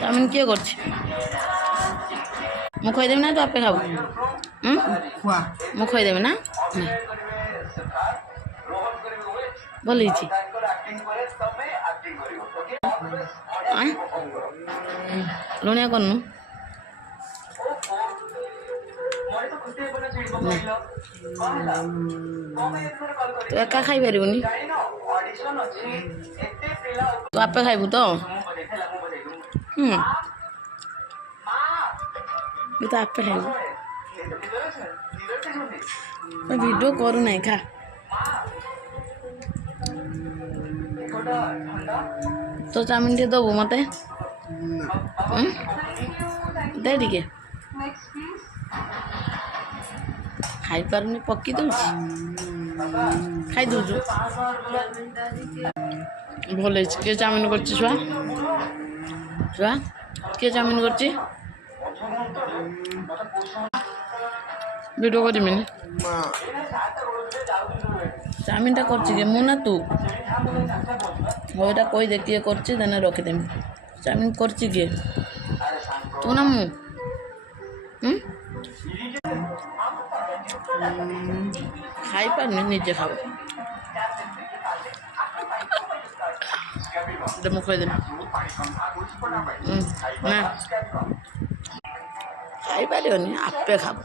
Chowmein কে করছে? মুখ হয়ে দেবে না তো আপে খাবো? মুখ হয়ে দেবে না বলেছি। লুণিয়া করনু তো একা খাই পারিবনি তো আপে খাইবু তো তো আপে খাইবু ভিডিও করু নাই খা তো চাউমিন দিয়ে দেবো মতে দে ଟିକେ ଖାଇ ପାରୁନି ପକି ଦଉଛି ଖାଇ ଦଉଛୁ ଭଲ ହେଇଛି। କିଏ ଚାଉମିନ କରିଛି ଛୁଆ? ଛୁଆ କିଏ ଚାଉମିନ କରିଛି? ଭିଡ଼ିଓ କରିମିନି ଚାଉମିନଟା କରିଛି କିଏ ମୁଁ ନା ତୁ? ହଉ ଏଇଟା କହିଦେ କିଏ କରିଛି ଦେନେ ରଖିଦେମି। ଚାଉମିନ କରିଛି କିଏ ତୁ ନା ମୁଁ? ଖାଇପାରୁନି ନିଜେ ଖାବ ମୁଁ କହିଦେବି ନା ଖାଇପାରିବନି ଆପେ ଖାବ।